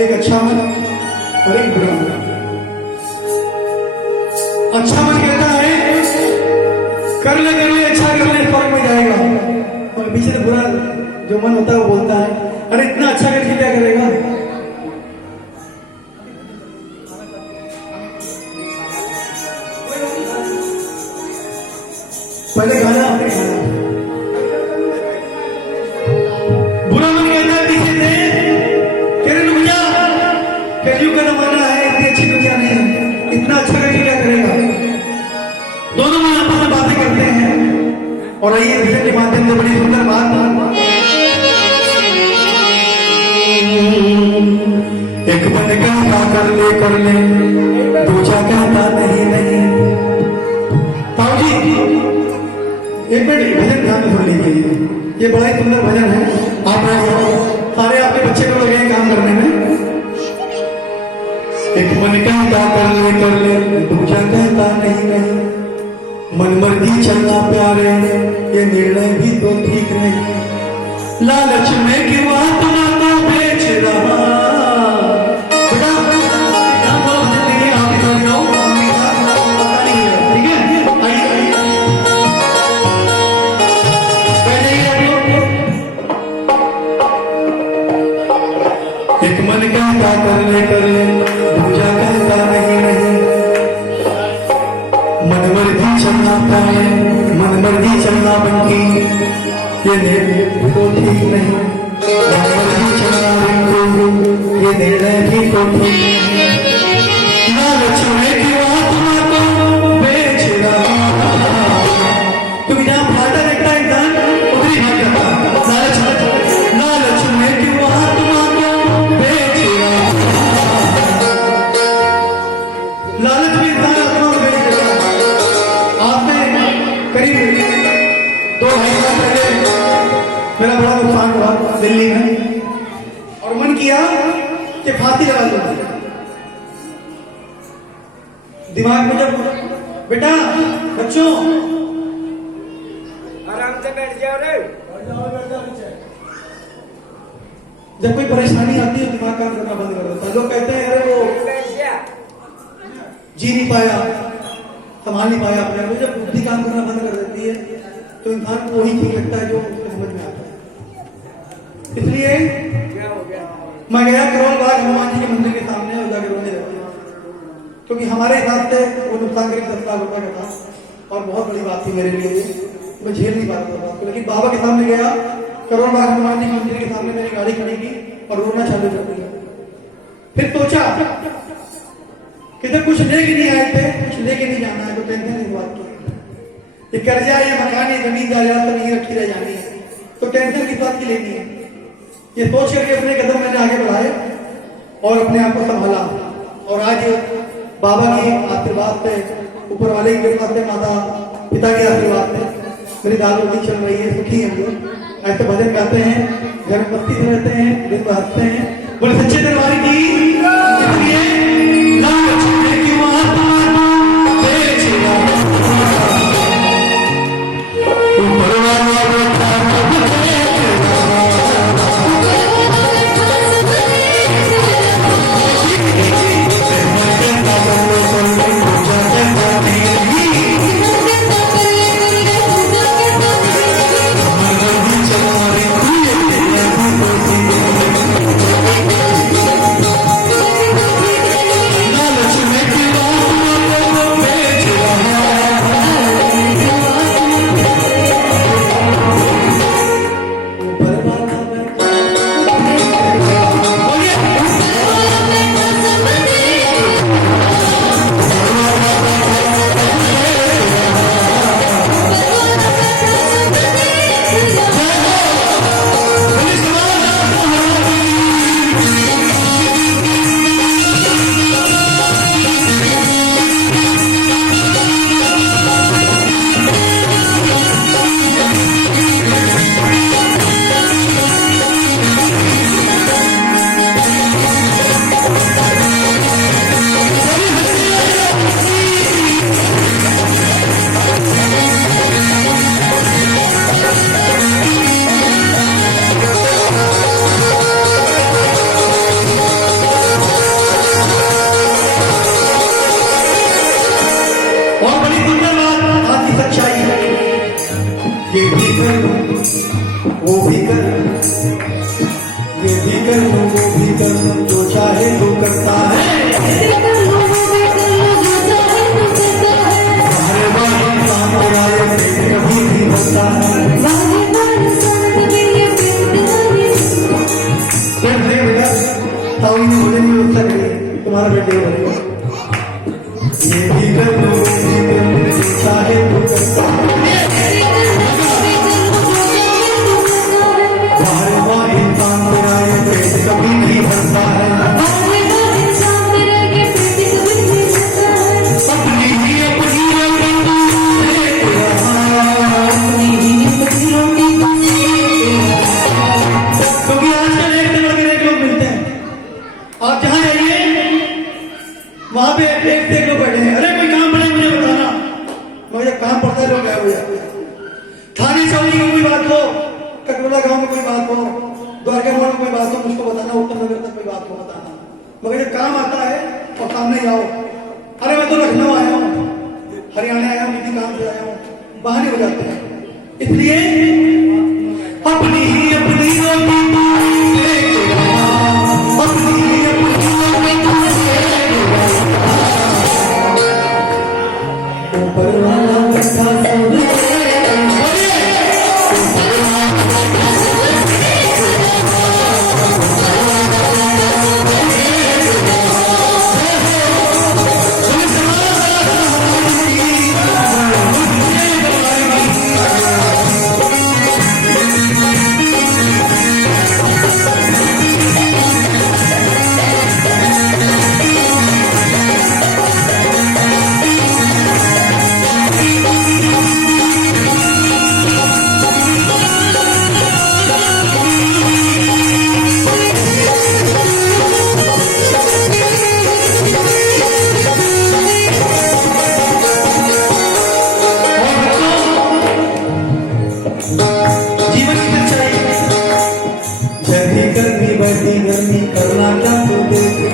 एक अच्छा मन और एक बुरा मन। अच्छा मन कहता है कर ले अच्छा कर ले, फर्क में जाएगा। और पीछे से बुरा जो मन होता है वो बोलता है अरे इतना अच्छा करके क्या करेगा। पहले गाना आपने गाना। बुरा मन कहता है पीछे से करे रुक जा, कलयुग का जमाना है, इतनी अच्छी दुनिया नहीं है, इतना अच्छा करके क्या करेगा। दोनों में आपस में बातें करते हैं। और आइए भजन के माध्यम से बड़ी सुंदर बात, एक मन कहता कर ले दूसरा कहता नहीं। ताऊ जी एक मिनट भजन ध्यान सुन लीजिए, ये बड़ा ही सुंदर भजन है। आप सारे आपके बच्चे को लगे काम करने में। एक मन कहता कर ले दूसरा कहता नहीं। मन मर्जी चलना प्यारे, ये निर्णय भी तो ठीक नहीं। लालच में क्यों आत्मा को बेच रहा। बेटा यहाँ थोड़ा भजन देंगे, आप ही थोड़ी जाओ, ठीक है। आइए एक मन कहता कर ले दूजा कहता नहीं। मन मर्जी चलना पाए, मन मर्जी चलना बनकी, ये निर्णय तो ठीक नहीं। मन मर्जी चलना बिल्कुल, ये निर्णय भी तो ठीक नहीं। लालच में क्यों आत्मा को बेच रहा। क्योंकि जहाँ फायदा देखता है इंसान उधर ही भाग जाता। लालच में क्यों आत्मा को बेच रहा। लालच में इंसान आत्मा को बेच देता। आपने करीब 2-2.5 साल पहले मेरा बड़ा नुकसान हुआ दिल्ली में, और मन किया कि फांसी लगा लो। दिमाग में जब बेटा बच्चों आराम से बैठ जाओ रे। जब कोई परेशानी आती है दिमाग काम करना बंद कर देता है। लोग कहते हैं अरे वो जी नहीं पाया, संभाल नहीं पाया अपने को। जब बुद्धि काम करना बंद कर देती है तो इंसान को वही ठीक लगता है जो उसको समझ में आता है। इसलिए मैं गया करोल बाग हनुमान जी के मंदिर के सामने और जाकर रोने लगा, क्योंकि हमारे हिसाब से वो नुकसान करीब 10 लाख रुपए का था और बहुत बड़ी बात थी मेरे लिए। मैं झेल नहीं पाता था। लेकिन बाबा के सामने गया, करोल बाग हनुमान जी मंदिर के सामने मेरी गाड़ी खड़ी की और रोना चालू कर दिया। फिर सोचा कि जब कुछ लेके नहीं आए थे, कुछ लेके नहीं जाना है, तो टेंशन इस बात की ये कर्जा, ये मकान, ये जमीन जायदाद तो नहीं रखी रह जानी है, तो टेंशन किस बात की लेनी है। ये सोच करके अपने कदम मैंने आगे बढ़ाए और अपने आप को संभाला। और आज बाबा की आशीर्वाद से, ऊपर वाले की कृपा से, माता पिता के आशीर्वाद से मेरी दाल रोटी चल रही है, सुखी है। हम लोग ऐसे भजन गाते हैं, घर में बत्ती से रहते हैं, दिन भर हंसते हैं। बोले सच्चे दरबार की। लालच में क्यों आत्मा को बेच रहा। ऊपर वाला बैठा है कर लूं वो भी कर लूं, ये भी कर लूं वो भी कर लूं, जो चाहे तो करता है। बाहर बाहर इंसान मेरा ये पेट कभी भी भरता है। बेटा ताऊ ने मुझे नहीं उत्तर दिया, तुम्हारा बेटे हो गया। ये भी कर लो वो भी कर लो, जो चाहे तो करता है। बाहर बाहर इंसान मेरा ये पेट कभी नहीं भरता है। अपनी ही अपनी रोटी क्योंकि आजकल एक से बढ़कर एक लोग मिलते हैं। आप जहाँ जाइए वहां पे एक से एक लोग बैठे हैं। अरे कोई काम पड़े मुझे बताना, मुझे काम पड़ता है लोग गायब हो जाते हैं। थाने चौकी की कोई बात हो, कटोला गांव में कोई बात हो, द्वारका मोड़ में कोई बात हो, मुझको बताना। उत्तर नगर तक कोई बात हो बताना, मगर जब काम आता है और सामने जाओ, अरे मैं तो लखनऊ आया हूँ, हरियाणा आया हूँ, किसी काम से आया हूँ, बहाने हो जाते हैं। इसलिए अपनी ही अपनी रोटी लेके आ, अपनी ही अपनी रोटी ऊपर वाला बैठा सब बढ़ती गर्मी करना क्या तो देखे,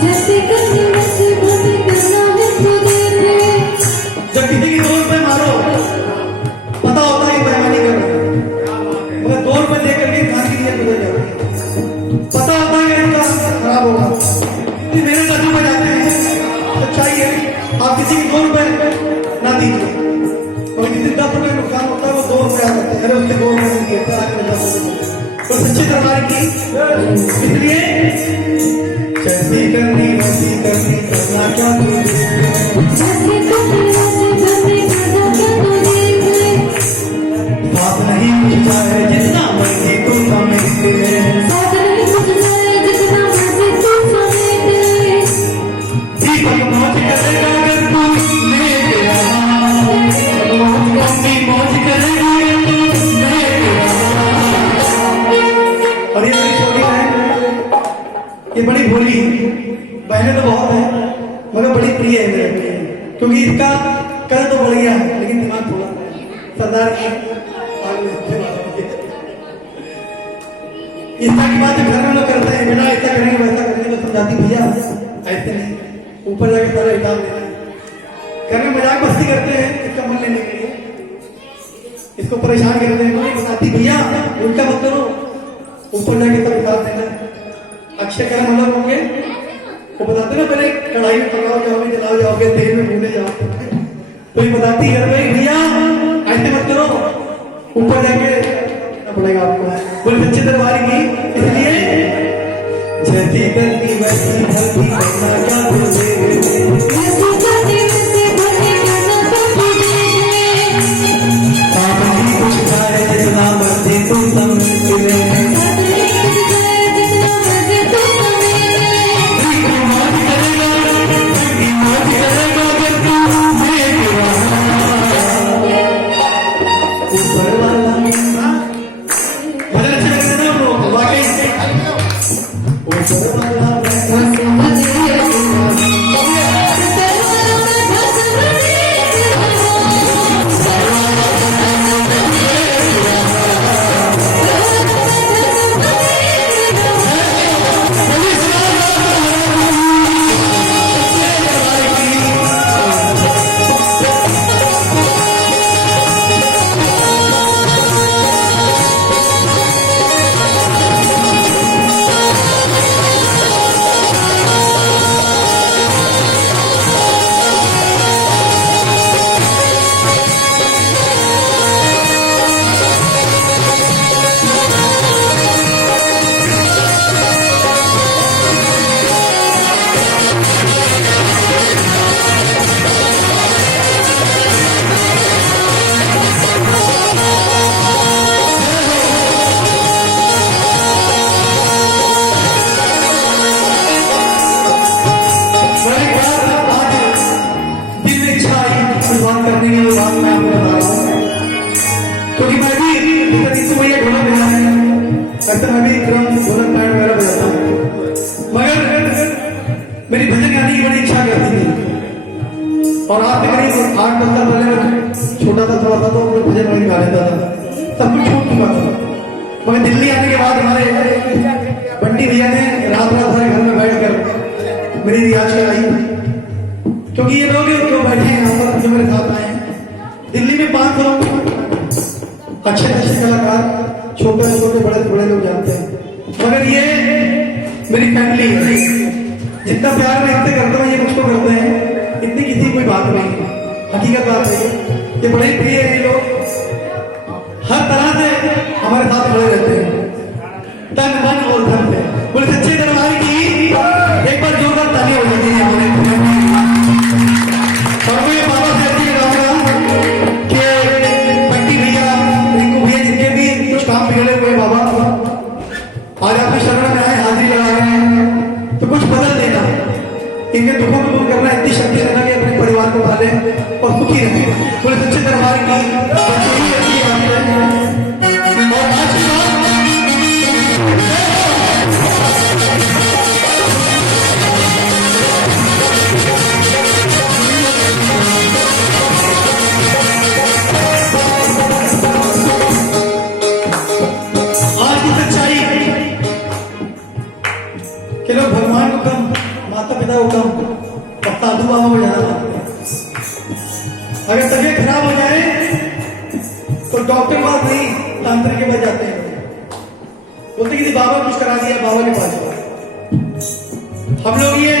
जैसे गर्मी वैसे भले करना है तो देखे। जब किसी की 2 रुपए मारो पता होता है बेईमानी कर रहे हैं, मगर 2 रुपए देकर के इंसान की नीयत बदल जाती है। पता होता है कि इनका खराब होगा, कि मेरे 10 रुपए जाते हैं। सच्चाई है आप किसी की 2 रुपए ना दीजिए, और किसी 10 रुपए नुकसान होता है वो 2 रुपए आ जाते हैं। अरे उसके 2 रुपए नहीं दिए तो आगे 10 रुपए तो सच्ची दरबार की। इसलिए जैसी करनी वैसी करनी करना क्या तू जैसे गर्मी वैसे भले करना क्या तो देखे। बात नहीं पूछता है जितना मर्जी तू समझते साथ नहीं कुछ जाए जितना मर्जी तू समेटे। दीपक मौज करेगा अगर तू लेके रहा, मौज करेगा अगर तू लेके रहा। और ये बड़ी छोटी है, ये बड़ी भोली बहनें तो बहुत है मगर बड़ी प्रिय है मेरे लिए, क्योंकि इसका कल तो बढ़ गया लेकिन दिमाग थोड़ा सरदार की इतना की बात घर में लोग करते हैं, बेटा ऐसा करेंगे वैसा करेंगे, तो समझाती भैया ऐसे नहीं, ऊपर जाके सारा हिसाब लेना है। घर में मजाक मस्ती करते हैं इसका मन लेने के लिए, इसको परेशान करते हैं, कोई बताती भैया उल्टा मत करो, ऊपर जाके सब हिसाब देना। अक्षय कर्म अलग होंगे, वो बताते ना पहले कढ़ाई में पकाओ जाओगे, जलाओ जाओगे, तेल में भूने जाओ, तो ये बताती घर में भैया ऐसे मत करो, ऊपर जाके करना पड़ेगा आपको। बोले सच्चे दरबार की। इसलिए जैसी करनी वैसी भलती करना क्या तुझे, जैसे गर्मी वैसे भले करना क्या तो देखे। साथ नहीं कुछ जाए जितना मर्जी तू समझते साथ नहीं कुछ जाए जितना मर्जी तू समेटे। मौज करेगा अगर तू लेके रहा, ऊपर वाला भजन अच्छे लगते हैं ना वो वाकई, ऊपर वाला वैसे मुझे और आज से करीब 8-10 साल पहले मैं छोटा था, थोड़ा सा, तो अपने भजन वही गा लेता था, सब कुछ छूट चुका था। मगर दिल्ली आने के बाद हमारे बंटी भैया ने रात रात भर घर में बैठ कर मेरी रियाज कराई, क्योंकि ये लोग जो बैठे हैं यहाँ पर, जो मेरे साथ आए हैं, दिल्ली में 500 अच्छे अच्छे कलाकार, छोटे छोटे बड़े बड़े लोग जानते हैं, मगर ये मेरी फैमिली है। जितना प्यार मैं इनसे करता हूँ, ये मुझको करते हैं, इतनी किसी कोई बात नहीं, हकीकत बात है। ये बड़े प्रिय हैं लोग, हर तरह से हमारे साथ खड़े रहते हैं, तन मन और धन से। बोले सच्चे दरबार की एक बार जोरदार ताली हो जाती है हमारे। और मैं बाबा से ऐसी लगाऊंगा कि बंटी भैया, रिंकू भैया, जिनके भी कुछ काम बिगड़े हुए बाबा, आज आपकी शरण में आए, हाजिरी लगा रहे हैं, तो कुछ बदल देना, इनके दुखों को दूर करना, इतनी शक्ति देना कि अपने परिवार को पाले और सुखी रहे। बोले सच्चे दरबार की यही अच्छी बात है। और आज की बात आज की सच्चाई कि लोग भगवान को कम, माता पिता को कम और साधु बाबा को ज्यादा मानते हैं। अगर तबीयत खराब हो जाए तो डॉक्टर पास नहीं, तांत्रिक के पास जाते हैं, बोलते कि बाबा कुछ करा दिया, बाबा के पास जाओ। हम लोग ये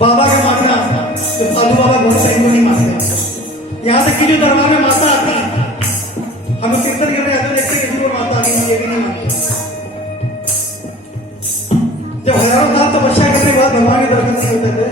बाबा का मानना, तो साधु बाबा बोलते हैं, इनको नहीं मानते। यहाँ तक कि जो दरबार में माता आती है, हम लोग कीर्तन करने आते हैं, देखते हैं किसी को माता आ गई, ये भी नहीं मानते। जब हजारों साल तपस्या करने के बाद भगवान के दर्शन नहीं होते थे,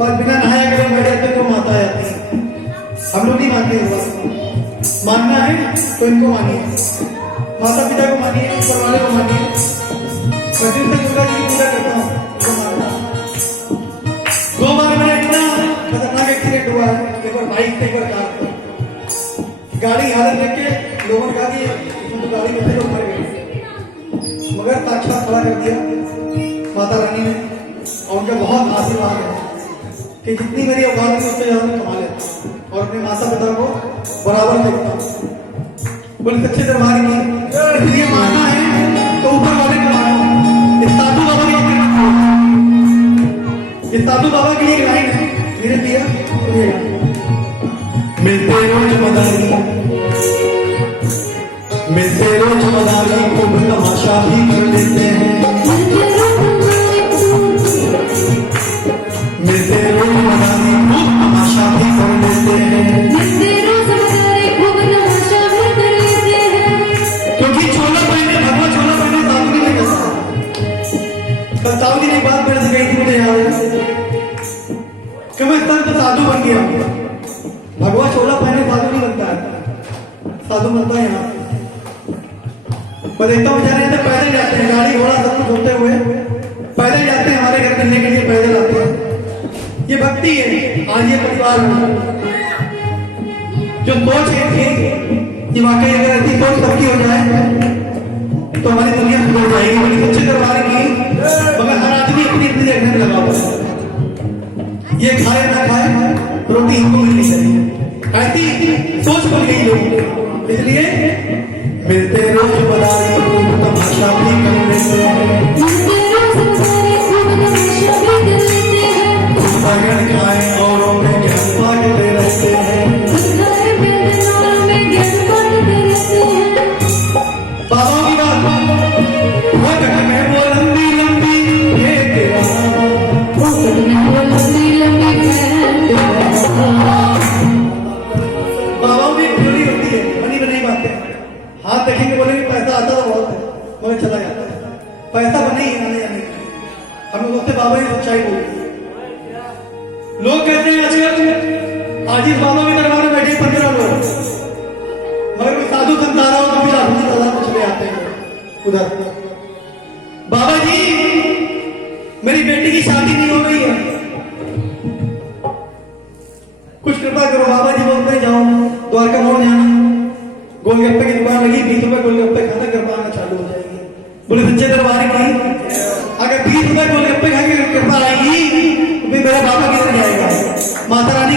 और बिना नहाया करे बैठ जाते तो माता आ जाती है। हम लोग नहीं मानते इस बात को। मानना है तो इनको मानिए, माता पिता को मानिए, ऊपर वाले को मानिए। मैं दिन से दुर्गा जी की पूजा करता हूँ, तो मानता हूँ। 2 बार मेरा इतना खतरनाक एक्सीडेंट हुआ है, एक बार बाइक से, एक बार कार से। गाड़ी हालत देख के लोगों ने कहा कि तो गाड़ी में से लोग मर गए, मगर साक्षात खड़ा कर दिया माता रानी ने, और उनका बहुत आशीर्वाद है कि जितनी मेरी औकात थी उससे ज्यादा मैं कमा लेता हूँ और अपने माता पिता को बराबर देखता हूँ। बोले सच्चे दरबार की इसलिए मानना है तो ऊपर वाले को मानो। इस साधु बाबा की, इस साधु बाबा की एक लाइन है, धीरे दिया मिलते रोज मदारी, मिलते रोज मदारी, खूब तमाशा भी कर लेते हैं। मिलते रोज मदारी, खूब तमाशा भी कर लेते हैं। क्योंकि चोला पहने, भगवान चोला पहने साधु नहीं करता। कल साधु की एक बात मेरे से गई थी, मुझे याद है कि मैं संत साधु बन गया। भगवान चोला पहने साधु नहीं बनता है, साधु बनता है यहाँ। मैं देखता हूँ जाने तो पैदल जाते हैं, गाड़ी घोड़ा सब कुछ होते हुए पैदल जाते हैं, हमारे घर मिलने के लिए पैदल आते हैं। ये भक्ति है। आज ये परिवार में जो सोच है कि वाकई अगर ऐसी सोच सबकी हो जाए तो हमारी दुनिया सुधर जाएगी। बड़ी सच्चे दरबार की, मगर हर आदमी अपनी अपनी देखने में लगा हुआ है। ये खाए ना खाए, रोटी इनको मिलनी चाहिए, ऐसी सोच बन गई लोग। इसलिए मिलते रोज बदारी, तमाशा भी कर लेते हैं। भगन खाए औरों में ज्ञान बांटते रहते हैं। बाबा की बात वो कटक है, वो लंबी लंबी ये तेरा, बाबाओं की थ्योरी होती है, बनी बनाई बातें। हाथ देखेंगे बोलेंगे पैसा आता तो बहुत है, मगर चला जाता है। पैसा बने ही आने जाने का। हम लोग उससे बाबा की सच्चाई बोलते। लोग कहते हैं आजकल आजीज बाबा के दरबार में बैठे 15 लोग, मगर कोई साधु संत आ रहा हो तो फिर आजीज दादा को चले आते हैं उधर। बाबा जी मेरी बेटी की शादी नहीं हो रही है, कुछ कृपा करो। बाबा जी बोलते हैं जाओ द्वारका मोड़ जाना, गोलगप्पे की दुकान लगी, 20 रुपए गोलगप्पे खाना, कृपा आना चालू हो जाएगी। बोले सच्चे दरबार की, अगर 20 रुपए गोलगप्पे खा के कृपा आएगी तो फिर मेरा बाबा किधर जाएगा? माता रानी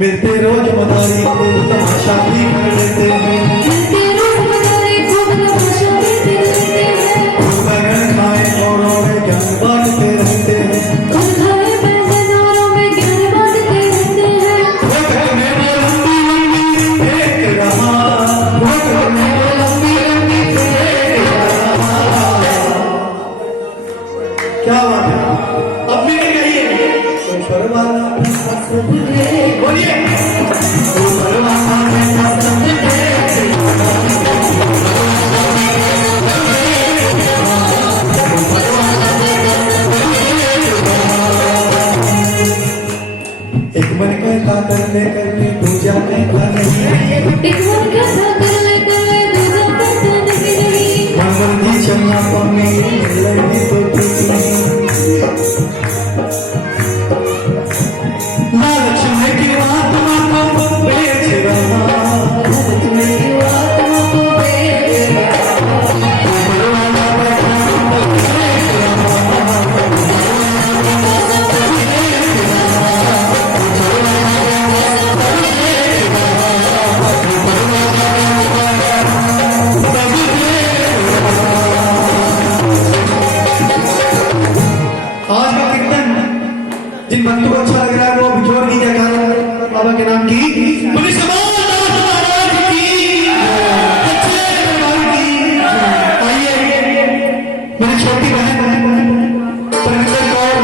मिलते रोज मदारी तमाशा भी कर लेते हैं मिलते रोज मदारी खूब तमाशा भी कर लेते हैं बैगन खाए औरों में ज्ञान बांटते रहते हैं खुद खाए बैगन औरों में ज्ञान बांटते रहते हैं वो घर में वो लंबी लंबी एक रहा वो घर में वो लंबी लंबी एक रहा क्या बात है अब भी नहीं कहिए तो परवाना बोलिए तो परवाना एक मन कहता करने करने दूजा कहता नहीं एक मन कहता करले करले दूजा कहता नहीं मन की चलना पानी लगी तो कुछ नहीं लालच में की आत्मा को बेच रहा मेरी आत्मा को बेच रहा आज का कीर्तन जिन भक्तों को अच्छा लग रहा है वो बिछोड़ की जगह बाबा के नाम की पुलिस महाराज की सच्चे दरबार की आइए मेरी छोटी बहन परमिंदर कौर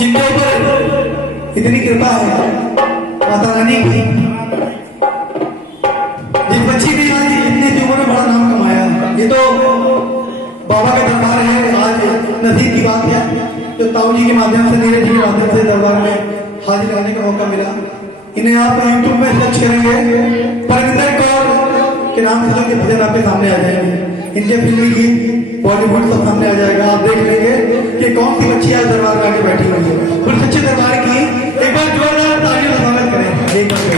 जिनके ऊपर इतनी कृपा है माता रानी की जिस बच्ची ने आज इतनी सी उम्र में बड़ा नाम कमाया ये तो बाबा का दरबार है आज नसीब की बात है जो ताऊ जी के माध्यम से नीरज जी के माध्यम से दरबार में हाजिर आने का मौका मिला इन्हें आप यूट्यूब में सर्च करेंगे परमिंदर कौर के नाम से जो के भजन आपके सामने आ जाएंगे इनके फिल्मी गीत बॉलीवुड सब सामने आ जाएगा आप देख लेंगे कि कौन सी बच्ची आज दरबार में आके बैठी हुई है और सच्चे दरबार की एक बार जोरदार तालियों से स्वागत करें एक बार